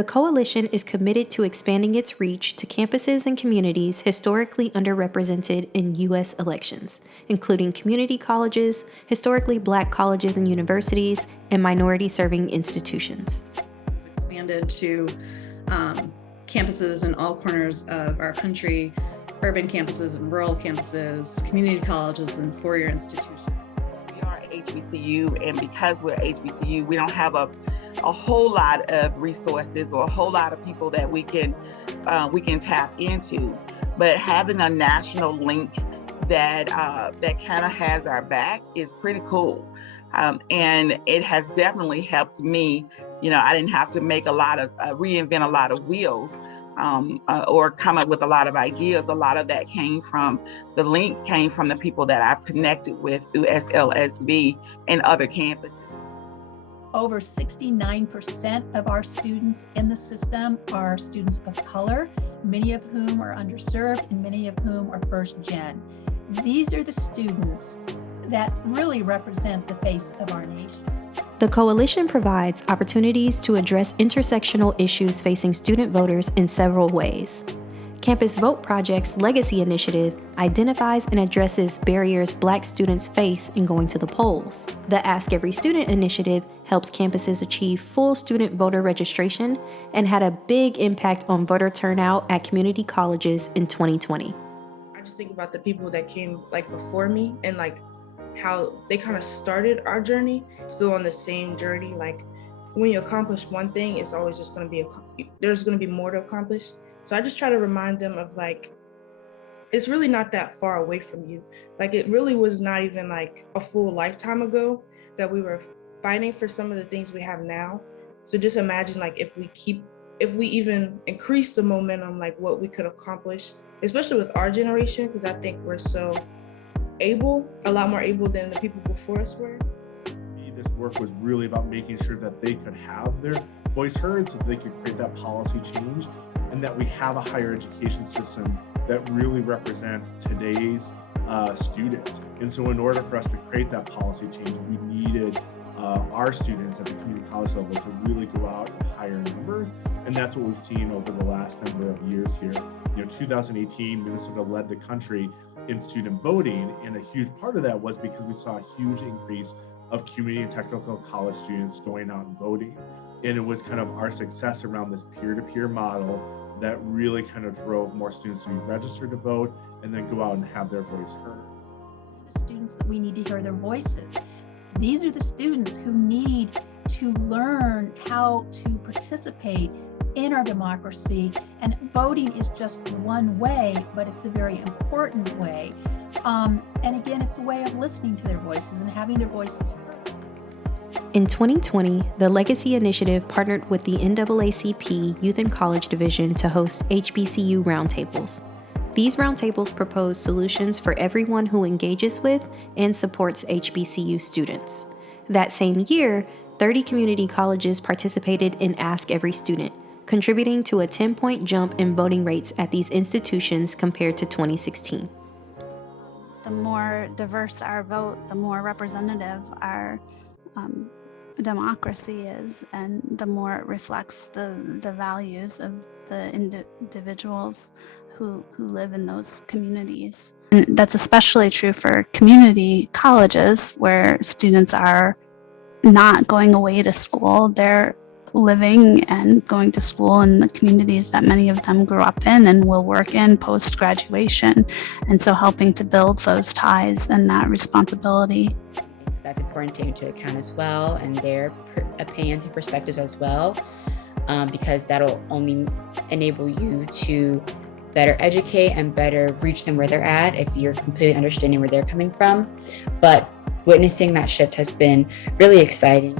The coalition is committed to expanding its reach to campuses and communities historically underrepresented in U.S. elections, including community colleges, historically Black colleges and universities, and minority-serving institutions. It's expanded to campuses in all corners of our country, urban campuses and rural campuses, community colleges, and four-year institutions. We are HBCU, and because we're HBCU, we don't have a whole lot of resources or a whole lot of people that we can tap into. But having a national link that kind of has our back is pretty cool. And it has definitely helped me. I didn't have to make reinvent a lot of wheels or come up with a lot of ideas. A lot of that came from the people that I've connected with through SLSV and other campuses. Over 69% of our students in the system are students of color, many of whom are underserved and many of whom are first gen. These are the students that really represent the face of our nation. The coalition provides opportunities to address intersectional issues facing student voters in several ways. Campus Vote Project's Legacy Initiative identifies and addresses barriers Black students face in going to the polls. The Ask Every Student initiative helps campuses achieve full student voter registration and had a big impact on voter turnout at community colleges in 2020. I just think about the people that came before me and how they kind of started our journey, still on the same journey. When you accomplish one thing, it's always just going to be, there's going to be more to accomplish. So I just try to remind them of it's really not that far away from you. It really was not even a full lifetime ago that we were fighting for some of the things we have now. So just imagine if we even increase the momentum, what we could accomplish, especially with our generation, because I think we're so able, a lot more able than the people before us were. This work was really about making sure that they could have their voice heard so they could create that policy change, and that we have a higher education system that really represents today's student. And so in order for us to create that policy change, we needed our students at the community college level to really go out in higher numbers. And that's what we've seen over the last number of years here. 2018, Minnesota led the country in student voting. And a huge part of that was because we saw a huge increase of community and technical college students going out and voting. And it was kind of our success around this peer-to-peer model that really kind of drove more students to be registered to vote and then go out and have their voice heard. The students that we need to hear their voices. These are the students who need to learn how to participate in our democracy, and voting is just one way, but it's a very important way. And again, it's a way of listening to their voices and having their voices heard. In 2020, the Legacy Initiative partnered with the NAACP Youth and College Division to host HBCU roundtables. These roundtables propose solutions for everyone who engages with and supports HBCU students. That same year, 30 community colleges participated in Ask Every Student, contributing to a 10-point jump in voting rates at these institutions compared to 2016. The more diverse our vote, the more representative our democracy is, and the more it reflects the values of the individuals who live in those communities. And that's especially true for community colleges, where students are not going away to school. They're living and going to school in the communities that many of them grew up in and will work in post-graduation. And so helping to build those ties and that responsibility. That's important to take into account as well, and their opinions and perspectives as well, because that'll only enable you to better educate and better reach them where they're at if you're completely understanding where they're coming from. But witnessing that shift has been really exciting.